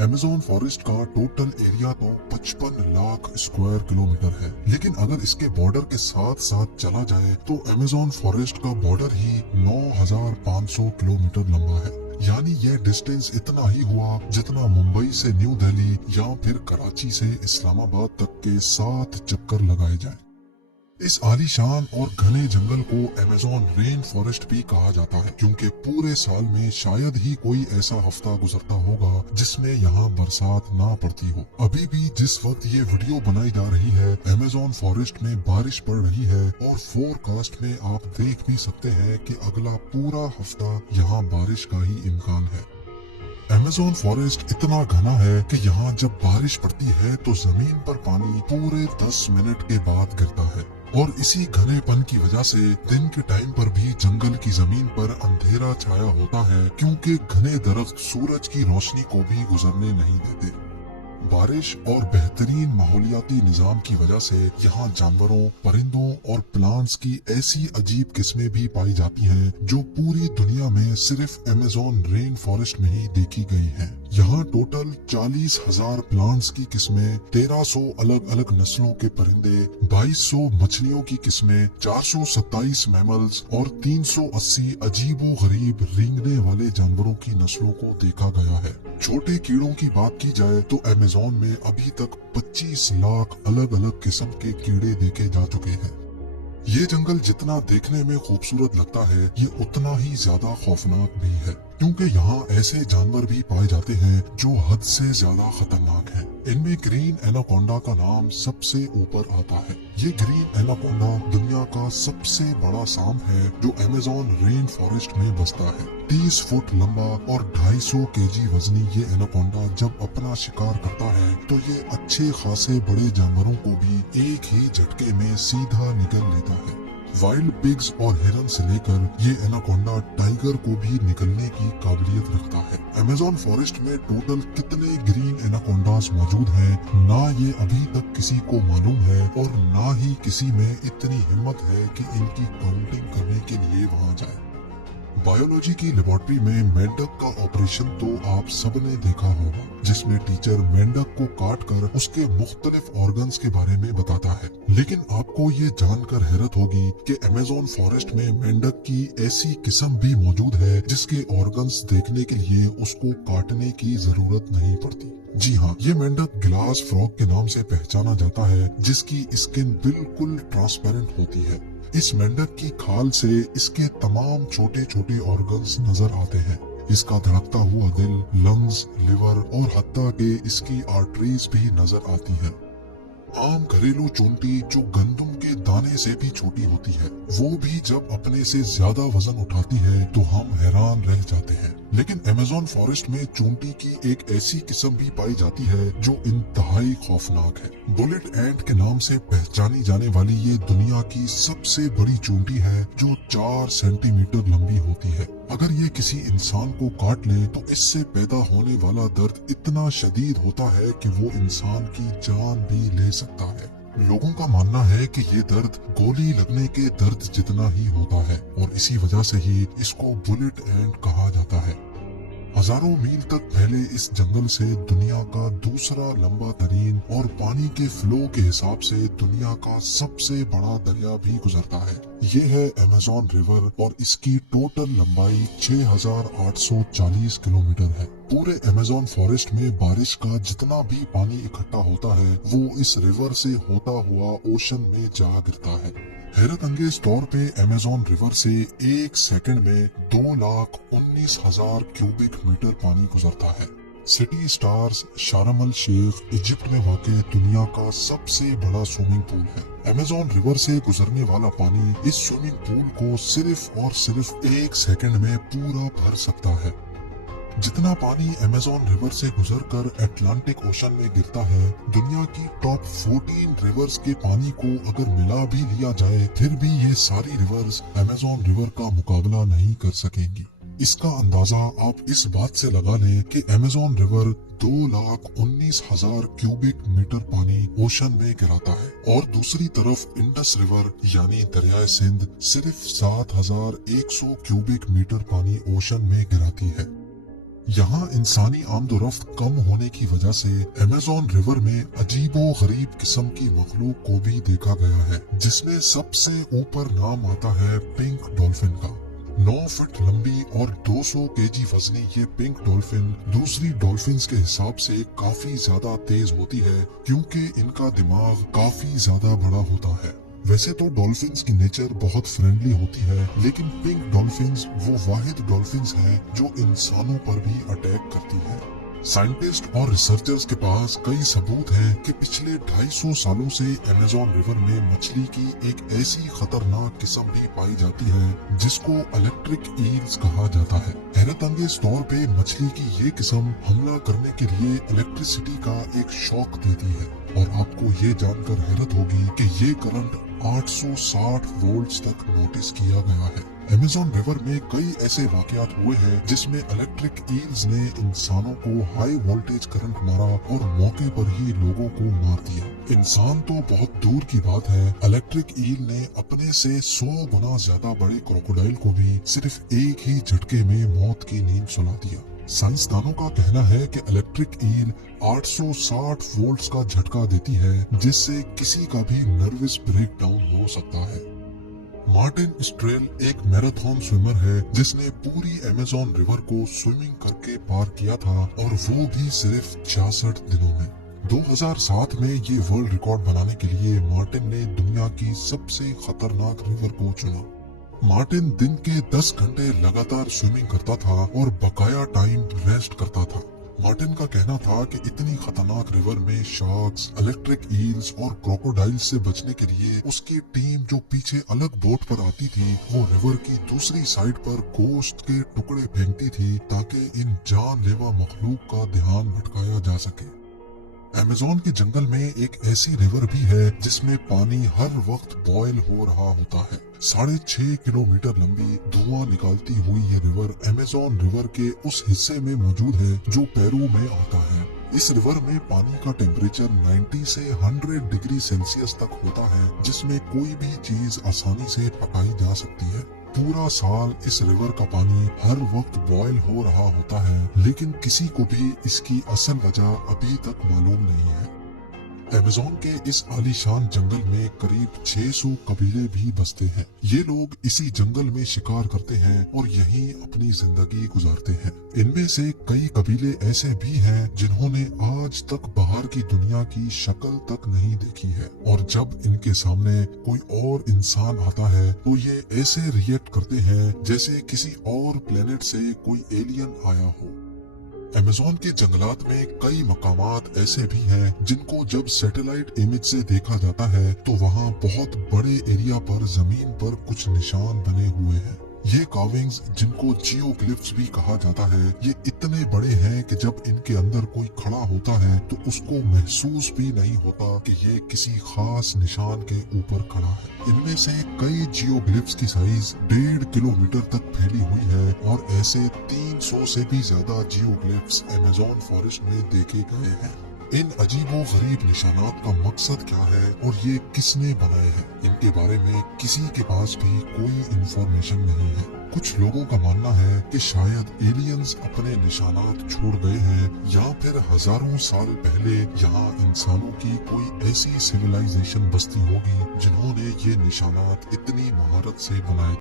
Amazon forest का total area तो 55 lakh square kilometre है, लेकिन अगर इसके बॉर्डर के साथ साथ चला जाए तो अमेज़न फॉरेस्ट का बॉर्डर ही 9,500 किलोमीटर लंबा है। यानी यह डिस्टेंस इतना ही हुआ जितना मुंबई से न्यू दिल्ली या फिर कराची से इस्लामाबाद तक के 7 चक्कर लगाए जाए। इस आलीशान और घने जंगल को अमेज़न रेन फॉरेस्ट भी कहा जाता है, क्योंकि पूरे साल में शायद ही कोई ऐसा हफ्ता गुजरता होगा जिसमें यहाँ बरसात ना पड़ती हो। अभी भी जिस वक्त ये वीडियो बनाई जा रही है, अमेज़न फॉरेस्ट में बारिश पड़ रही है और फोरकास्ट में आप देख भी सकते हैं कि अगला पूरा हफ्ता यहाँ बारिश का ही इम्कान है। अमेज़न फॉरेस्ट इतना घना है कि यहाँ जब बारिश पड़ती है तो जमीन पर पानी पूरे 10 मिनट के बाद गिरता है, और इसी घनेपन की वजह से दिन के टाइम पर भी जंगल की जमीन पर अंधेरा छाया होता है, क्योंकि घने दरख्त सूरज की रोशनी को भी गुजरने नहीं देते। बारिश और बेहतरीन माहौलियाती निजाम की वजह से यहाँ जानवरों, परिंदों और प्लांट्स की ऐसी अजीब किस्में भी पाई जाती हैं जो पूरी दुनिया में सिर्फ अमेज़न रेन फॉरेस्ट में ही देखी गई हैं। यहाँ टोटल 40,000 प्लांट्स की किस्में, 1300 अलग अलग नस्लों के परिंदे, 2200 मछलियों की किस्में, 427 मैमल्स और 380 अजीबो गरीब रेंगने वाले जानवरों की नस्लों को देखा गया है। छोटे कीड़ों की बात की जाए तो अमेज़न में अभी तक 25 लाख अलग अलग किस्म के कीड़े देखे जा चुके हैं। ये जंगल जितना देखने में खूबसूरत लगता है, ये उतना ही ज्यादा खौफनाक भी है, क्योंकि यहाँ ऐसे जानवर भी पाए जाते हैं जो हद से ज्यादा खतरनाक हैं। इनमें ग्रीन एनाकोंडा का नाम सबसे ऊपर आता है। ये ग्रीन एनाकोंडा दुनिया का सबसे बड़ा सांप है जो अमेज़न रेन फॉरेस्ट में बसता है। 30 फुट लंबा और 250 केजी वजनी ये एनाकोंडा जब अपना शिकार करता है तो ये अच्छे खासे बड़े जानवरों को भी एक ही झटके में सीधा निगल लेता है। वाइल्ड पिग्स और हिरन से लेकर ये एनाकोंडा टाइगर को भी निगलने की काबिलियत रखता है। अमेज़न फॉरेस्ट में टोटल कितने ग्रीन एनाकोंडास मौजूद हैं, ना ये अभी तक किसी को मालूम है और ना ही किसी में इतनी हिम्मत है कि इनकी काउंटिंग करने के लिए वहाँ जाए। बायोलॉजी की लेबोरेटरी में मेंढक का ऑपरेशन तो आप सबने देखा होगा, जिसमें टीचर मेंढक को काट कर उसके मुख्तलिफ ऑर्गन्स के बारे में बताता है। लेकिन आपको ये जानकर हैरत होगी कि अमेज़न फॉरेस्ट में मेंढक की ऐसी किस्म भी मौजूद है जिसके ऑर्गन्स देखने के लिए उसको काटने की जरूरत नहीं पड़ती। जी हाँ, ये मेंढक ग्लास फ्रॉग के नाम से पहचाना जाता है, जिसकी स्किन बिल्कुल ट्रांसपेरेंट होती है। इस मेंढक की खाल से इसके तमाम छोटे छोटे ऑर्गन्स नजर आते हैं। इसका धड़कता हुआ दिल, लंग्स, लिवर और हत्ता के इसकी आर्टरीज भी नजर आती हैं। आम घरेलू चूंटी जो गंदम के दाने से भी छोटी होती है, वो भी जब अपने से ज्यादा वजन उठाती है तो हम हैरान रह जाते हैं। लेकिन अमेज़न फॉरेस्ट में चूंटी की एक ऐसी किस्म भी पाई जाती है जो इंतहाई खौफनाक है। बुलेट एंट के नाम से पहचानी जाने वाली ये दुनिया की सबसे बड़ी चूंटी है जो 4 सेंटीमीटर लंबी होती है। अगर ये किसी इंसान को काट ले तो इससे पैदा होने वाला दर्द इतना शदीद होता है कि वो इंसान की जान भी ले सकता है। लोगों का मानना है कि ये दर्द गोली लगने के दर्द जितना ही होता है और इसी वजह से ही इसको बुलेट एंट कहा जाता है। हजारों मील तक फैले इस जंगल से दुनिया का दूसरा लंबा तरीन और पानी के फ्लो के हिसाब से दुनिया का सबसे बड़ा दरिया भी गुजरता है। ये है अमेज़न रिवर और इसकी टोटल लंबाई 6,840 किलोमीटर है। पूरे अमेज़न फॉरेस्ट में बारिश का जितना भी पानी इकट्ठा होता है वो इस रिवर से होता हुआ ओशन में जा गिरता है। हैरत अंगेज तौर पे अमेज़न रिवर से एक सेकंड में 2,19,000 क्यूबिक मीटर पानी गुजरता है। सिटी स्टार्स शारम अल शेख इजिप्ट में वाक़ दुनिया का सबसे बड़ा स्विमिंग पूल है। अमेज़न रिवर से गुजरने वाला पानी इस स्विमिंग पूल को सिर्फ और सिर्फ एक सेकंड में पूरा भर सकता है। जितना पानी अमेज़न रिवर से गुजरकर अटलांटिक ओशन में गिरता है, दुनिया की टॉप 14 रिवर्स के पानी को अगर मिला भी लिया जाए फिर भी ये सारी रिवर्स अमेज़न रिवर का मुकाबला नहीं कर सकेंगी। इसका अंदाजा आप इस बात से लगा लें कि अमेज़न रिवर 2,19,000 क्यूबिक मीटर पानी ओशन में गिराता है और दूसरी तरफ इंडस रिवर यानी दरियाए सिंध सिर्फ 7,100 क्यूबिक मीटर पानी ओशन में गिराती है। यहाँ इंसानी आमदोरफ्त कम होने की वजह से अमेज़न रिवर में अजीबो गरीब किस्म की मखलूक को भी देखा गया है, जिसमें सबसे ऊपर नाम आता है पिंक डॉल्फिन का। 9 फीट लंबी और 200 केजी वजनी ये पिंक डॉल्फिन दूसरी डॉल्फिन्स के हिसाब से काफी ज्यादा तेज होती है, क्योंकि इनका दिमाग काफी ज्यादा बड़ा होता है। वैसे तो डॉल्फिन्स की नेचर बहुत फ्रेंडली होती है, लेकिन पिंक डॉल्फिन्स वो वाहिद डॉल्फिन्स हैं जो इंसानों पर भी अटैक करती है। साइंटिस्ट और रिसर्चर्स के पास कई सबूत हैं कि पिछले 250 सालों से अमेज़न रिवर में मछली की एक ऐसी खतरनाक किस्म भी पाई जाती है जिसको इलेक्ट्रिक ईल्स कहा जाता है। हैरत अंगेज तौर पे मछली की ये किस्म हमला करने के लिए इलेक्ट्रिसिटी का एक शॉक देती है, और आपको ये जानकर हैरत होगी कि ये करंट 860 वोल्ट्स तक नोटिस किया गया है। अमेज़न रिवर में कई ऐसे वाकयात हुए हैं जिसमें इलेक्ट्रिक ईल्स ने इंसानों को हाई वोल्टेज करंट मारा और मौके पर ही लोगों को मार दिया। इंसान तो बहुत दूर की बात है, इलेक्ट्रिक ईल ने अपने से 100 गुना ज्यादा बड़े क्रोकोडाइल को भी सिर्फ एक ही झटके में मौत की नींद सुला दिया। साइंसदानों का कहना है कि इलेक्ट्रिक ईल 860 वोल्ट्स का झटका देती है, जिससे किसी का भी नर्वस ब्रेकडाउन हो सकता है। मार्टिन स्ट्रेल एक मैराथन स्विमर है जिसने पूरी अमेज़न रिवर को स्विमिंग करके पार किया था, और वो भी सिर्फ 66 दिनों में। 2007 में ये वर्ल्ड रिकॉर्ड बनाने के लिए मार्टिन ने दुनिया की सबसे खतरनाक रिवर को चुना। मार्टिन दिन के 10 घंटे लगातार स्विमिंग करता था और बकाया टाइम रेस्ट करता था। मार्टिन का कहना था कि इतनी खतरनाक रिवर में शार्क्स, इलेक्ट्रिक ईल्स और क्रोकोडाइल से बचने के लिए उसकी टीम जो पीछे अलग बोट पर आती थी, वो रिवर की दूसरी साइड पर गोश्त के टुकड़े फेंकती थी ताकि इन जानलेवा मखलूक का ध्यान भटकाया जा सके। अमेज़न के जंगल में एक ऐसी रिवर भी है जिसमें पानी हर वक्त बॉयल हो रहा होता है। 6.5 किलोमीटर लंबी धुआं निकालती हुई ये रिवर अमेज़न रिवर के उस हिस्से में मौजूद है जो पेरू में आता है। इस रिवर में पानी का टेम्परेचर 90 से 100 डिग्री सेल्सियस तक होता है, जिसमें कोई भी चीज आसानी से पकाई जा सकती है। पूरा साल इस रिवर का पानी हर वक्त बॉयल हो रहा होता है, लेकिन किसी को भी इसकी असल वजह अभी तक मालूम नहीं है। अमेज़न के इस आलीशान जंगल में करीब 600 कबीले भी बसते हैं। ये लोग इसी जंगल में शिकार करते हैं और यहीं अपनी जिंदगी गुजारते हैं। इनमें से कई कबीले ऐसे भी हैं जिन्होंने आज तक बाहर की दुनिया की शक्ल तक नहीं देखी है, और जब इनके सामने कोई और इंसान आता है तो ये ऐसे रिएक्ट करते हैं जैसे किसी और प्लेनेट से कोई एलियन आया हो। अमेज़न के जंगलात में कई मकामात ऐसे भी हैं जिनको जब सैटेलाइट इमेज से देखा जाता है तो वहाँ बहुत बड़े एरिया पर जमीन पर कुछ निशान बने हुए हैं। ये कार्विंग्स, जिनको जियोग्लिफ्स भी कहा जाता है, ये इतने बड़े हैं कि जब इनके अंदर कोई खड़ा होता है तो उसको महसूस भी नहीं होता कि ये किसी खास निशान के ऊपर खड़ा है। इनमें से कई जियोग्लिफ्स की साइज 1.5 किलोमीटर तक फैली हुई है, और ऐसे 300 से भी ज्यादा जियोग्लिफ्स अमेज़न फॉरेस्ट में देखे गए हैं। इन अजीबो गरीब निशानात का मकसद क्या है और ये किसने बनाए हैं, इनके बारे में किसी के पास भी कोई इंफॉर्मेशन नहीं है। कुछ लोगों का मानना है कि शायद एलियंस अपने निशानात छोड़ गए हैं, या फिर हजारों साल पहले यहाँ इंसानों की कोई ऐसी सिविलाइजेशन बसती होगी जिन्होंने ये निशानात इतनी महारत से बनाए।